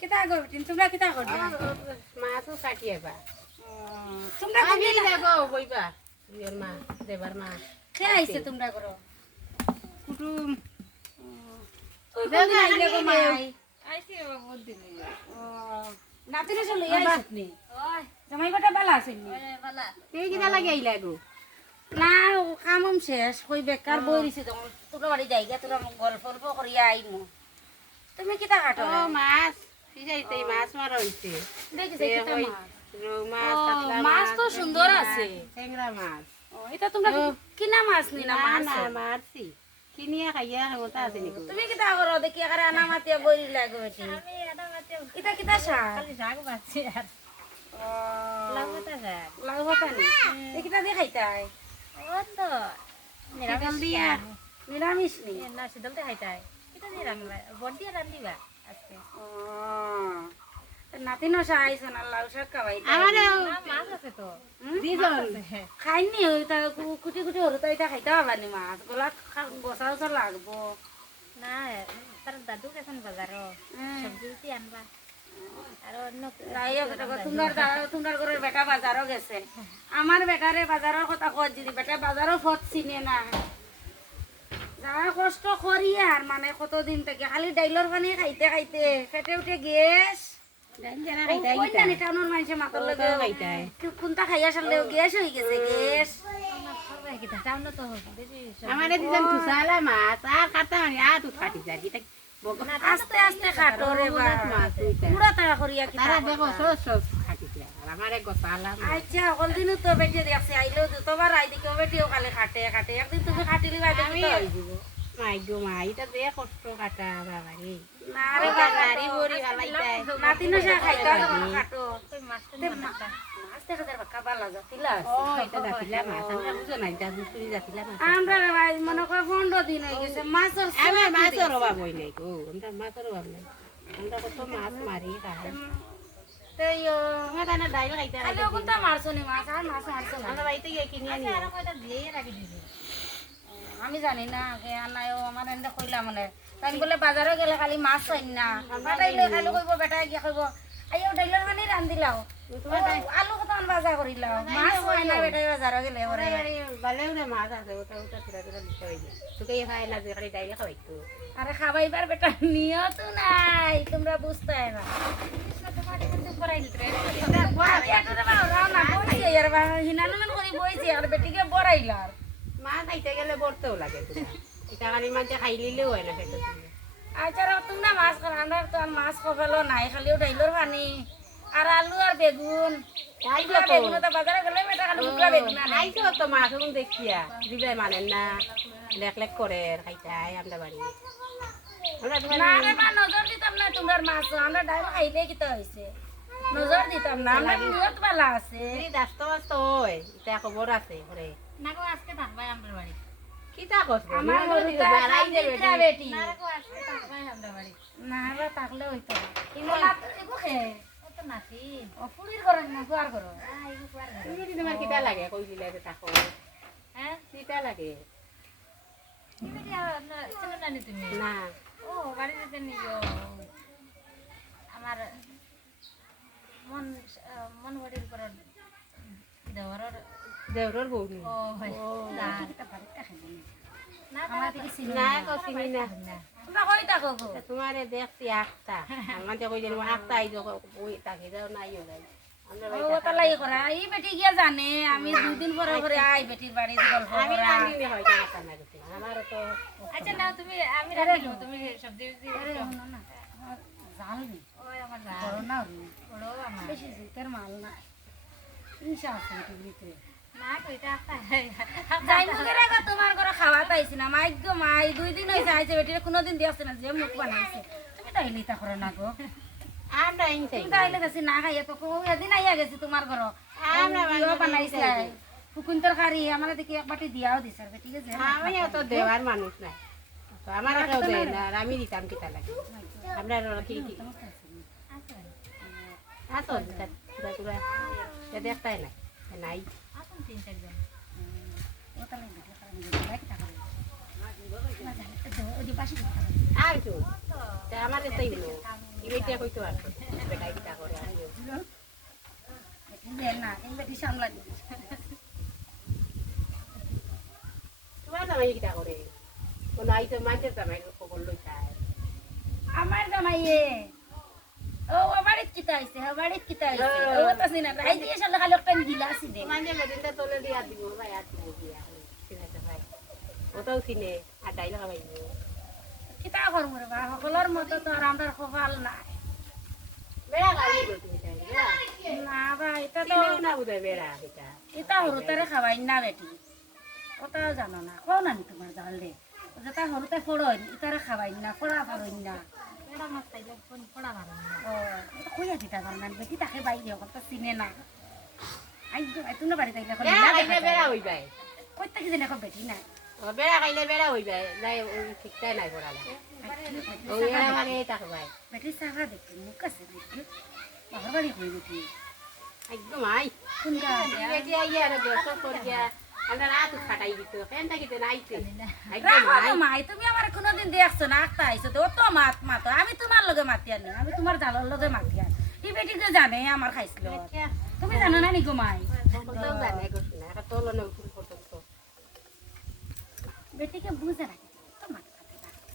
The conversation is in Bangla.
কিতা করবেন তোমরা কিতা করবে মাছও কাটিয়েবা তোমরা আমি যাব বইবা ইয়ের মা দেবার মা কে আইছে তোমরা করো কুটুম তুই দাদা, কোন আইলে গো আমি মাই আইছি বাবা বহুত দিন নাতিরে চলে আইছনি ওই জামাই বেটা বালা আছেনি বালা তুই কিটা লাগে আইলা গো না কামম শেষ কই বেকার বই দিছে তখন তোরা বাড়ি যাইগা তোরা গল্প গল্প করিয়া আইমু তুমি কিতা কাটো ও মাছ ফিজাইতে মাছ মারা হইছে দেখিছে কিতা মাছ রৌ মাছ কাতলা মাছ তো সুন্দর আছে ট্যাংরা মাছ ও এটা তোমরা কিনা মাছ নি না না মাছ না মারছি কিনিয়া খাইয়া খাওয়া আছে নাকি তুমি কিতা করো দেখি আকারে আনা মাতিয়া বইরি লাগো বেটি আমি আদা মাতে কিতা কিতা শাক খালি শাক বাছি আর ও লাগতা শাক লাউ হতা নি এই কিতা দিয়ে খাইতাই ও তো শীতল দিয়া নিরামিষ নি না সিদলতে খাইতাই এটা দিয়ে রান্না বড় দিয়ে রান্দিবা আজকে ও নাতিনো সাইছ না লাউ শাক খাওয়াই আমারে না মাছ আছে তো দিজন খাইনি ওই তা কুটি কুটি হরু তাই খাইতে পাবানি মাছ গলা বসা বসা লাগবো না তার দাদু গেছেন বাজার সবজি উঠি আনবা আর অন্য তাই তোমার ঘরের বেটা বাজারও গেছে আমার বেটারে বাজারের কথা কয় যদি বেটা বাজারও ফত চিনে না যা কষ্ট করি আর মানে কতদিন থেকে খালি ডাইলর পানি খাইতে খাইতে পেটে উঠে গ্যাস জানা খাইতাই টাউনের মানুষের মাথার লগে খাইতাই কোনটা খাইয়া সারলেও গ্যাস হয়ে গেছে গ্যাস টাউন তো বেশি আমারে দিজন কুসালা মাছ আর কাটা মানে আত কাটি যায় এটা আস্তে আস্তে খাটো রে বা মাছ হইতা পুরা তাড়া করিয়া কি তারা দেখো সস সস কাটি যায় আর আমারে গোসালা মাছ আচ্ছা সকল দিনও তো বেটে দেখছে আইলেও তোমার আই দিকেও বেটিও খালে খাটে খাটে একদিন তুমি খাটিলি বাইরে আমি তো হয়ে যাব মাই গো মা এটা যে কষ্ট কাটা বাবা রে না রে আরে বাড়ি বড়ি হালাই যায় নাতিনো সে খাইতে তখন খাটো কই মাছ মাছ দেখা যায় বাক্কা বালা জাতিলা ও এটা জাতিলা মাছ আমরা বুঝো না এটা দুপুরি জাতিলা মাছ আমরা রে ভাই মনে কর 15 দিন হয়ে গেছে মাছের আমার মাছের অভাব হই নাই গো আমরা মাছের অভাব নাই আমরা কত মাছ মারি খাই তেইও আমার কানে ডাইল খাইতে খালি কোনটা মারছনি মাছ আর মাছ মারছ না আমরা বাড়িতে গিয়ে কিনে আনি আর কয়টা দিয়ে রাখি দিছি আমি জানি না কে আনায়ও আমার এনে কইলা মানে তাই বলে বাজারে গেলে খালি মাছ পাই না বাটাইলে খালি কইব বেটা গিয়া কইব আইও ডাইলের পানি রান্ধিলাও আলু কতন বাজার করিলাও মাছ পাই না বেটাই বাজারে গেলে ওরে বালেও না মাছ আছে ওটা ওটা ফিরা ফিরা দিতে হইবে তোকে খাই না যে খালি ডাইল খাওয়াইতো আরে খাবাইবার বেটা নিও তো নাই তোমরা বুঝতে না হিনানুমান করে বইছে আর বেটিকে বড়াইলার মাছ খাইতে গেলে বলতেও লাগে এটা খালি মাঝে খাই নিলেও হয় না সেটা আচ্ছা তোমরা মাছ খান আমরা তো আর মাছ খাবালো নাই খালিও ডাইলর পানি আর আলু আর বেগুন বেগুন তো বাজারে গেলে বেটা খালি বুকলা বেগুন আনাই আইছো তো মাছ এখন দেখিয়া দিবে মানেন না লেখ লেখ করে খাইতাই আমরা বাড়ি আমরা না রে মা নজর দিতাম না তোমার মাছ আমরা ডাইল খাইতে কিতা হইছে নজর দিতাম না আমরা নিয়ত বালা আছে দাস্ত মাস্ত হয় এটা খবর আছে ওরে না গো আজকে থাকবাই আমরা বাড়ি কিতা করছ আমার গরুটা বেটি না গো আজকে থাকবাই আমরা বাড়ি না রে থাকলে হইতো কিন্তু এগো খে ও তো নাতি ফুড়ির ঘর না কুয়ার ঘর আইগো পার তুমি তোমার কিতা লাগে কই দিলে যে তাকো হ্যাঁ কিতা লাগে তুমি কি চলো না নি তুমি না ও বাড়ি যেতে নিও আমার মন মন বাড়ির উপর দেওয়ার দেউরর বউ নি ও হয় না না আমার দিকে চিনি না কো চিনি না তোমরা কই থাকো গো তোমারে দেখছি আখতা আমাকে কই জানি আখতা আই যো ওই তাকে দাও নাই ওলাই আমরা ও তালাই করা এই বেটি গিয়া জানে আমি দুই দিন পরে পরে আই বেটির বাড়ি গল্প আমি করা রানি নি হয় জানা কানা গেছে আমার তো আচ্ছা না তুমি আমি রাখি তুমি সবজি আরে শোনো না জানবি ওই আমার যা বড় না বড় আমার বেশি জিতের মাল না ইনশা আছে ভিতরে না কইটা যাই মুখে রাখা তোমার ঘরে খাওয়া পাইছি না মাইক গো মাই দুই দিন হয়েছে আইছে বেটিরে কোনোদিন দিয়েছে না যে মুখ বানাইছে তুমি তাইলে তা করো না গো আমরা ইনসাই তুমি তাইলে গেছি না খাইয়া তো এদিন আইয়া গেছি তোমার ঘর আমরা বানাইছে ফুকুন তরকারি আমার দেখি এক বাটি দিয়াও দিছে বেটি গেছে আমি তো দেওয়ার মানুষ নাই তো আমার কেউ দেয় না আর আমি দিতাম কিতা লাগে আমরা কি কি আসো তুরা তুরা দেখতাই না নাই আপন তিন চারজন ও তাহলে ভিডিও করা নিয়ে যাই টাকা ওই যে বাসি আর তো আমার এটাই হলো ইবেটিয়া কইতো আর বেটাই কিটা করে আমিও না এই বেটি সামলা দিবি তোমার জামাই কিটা করে কোন আইতো মাইতে জামাই খবর লই যায় আমার জামাইয়ে ও বাড়িত কিতা আইছে বাড়িত কিতা আইছে ও তো সিনা রাই দিয়ে শালা খালি একটা গিলাস দে মানে মেদিনটা তোলে দিয়া দিব ভাই আর দিব দিয়া সিনাতে ভাই ওটাও সিনে আর ডাইল খাবাইবো কিতা করব রে বা সকলের মতো তো আর আমরা কপাল নাই বেড়া গালি গো তুমি তাই না ভাই এটা তো তিনিও না বুঝাই বেড়া এটা এটা হরুতারে খাওয়াই না বেটি ওটাও জানো না কও না নি তোমার জাল দে যেটা হরুতে ফোড়ন ইতারে খাওয়াই না ফোড়া ফোড়ন না পেড়া মাছ খাইলে কোন পড়া মারেন না ও এটা কইয়া দিতা জানান বেটি তাকে বাইরে কত চিনে না আই তুমি বাড়ি তাইলে এখন বেড়া খাইলে বেড়া হই যায় কইতে কি জানে এখন বেটি না বেড়া খাইলে বেড়া হই যায় নাই ওই ঠিকটাই নাই করালে ওই এরা মানে তাকে ভাই বেটি সাহা দেখি মুখ আছে দেখি বাবার বাড়ি হই দেখি একদম আই কোন গা বেটি আইয়া আর দর্শক করিয়া আমরা রাত খাটাই দিত কেনটা কিতে নাইতে একদম রাখো আই তো মাই তুমি আমার কোনোদিন দেখছো না আখতা আইছো তো অত মাত মাতো আমি তোমার লগে মাতি আনি আমি তোমার জালর লগে মাতি আনি এই বেটিকে জানে আমার খাইছিল তুমি জানো না নি গো মাই কোথাও জানে গো শুনে একটা তোলনে উঠুন পর্যন্ত বেটিকে বুঝে রাখি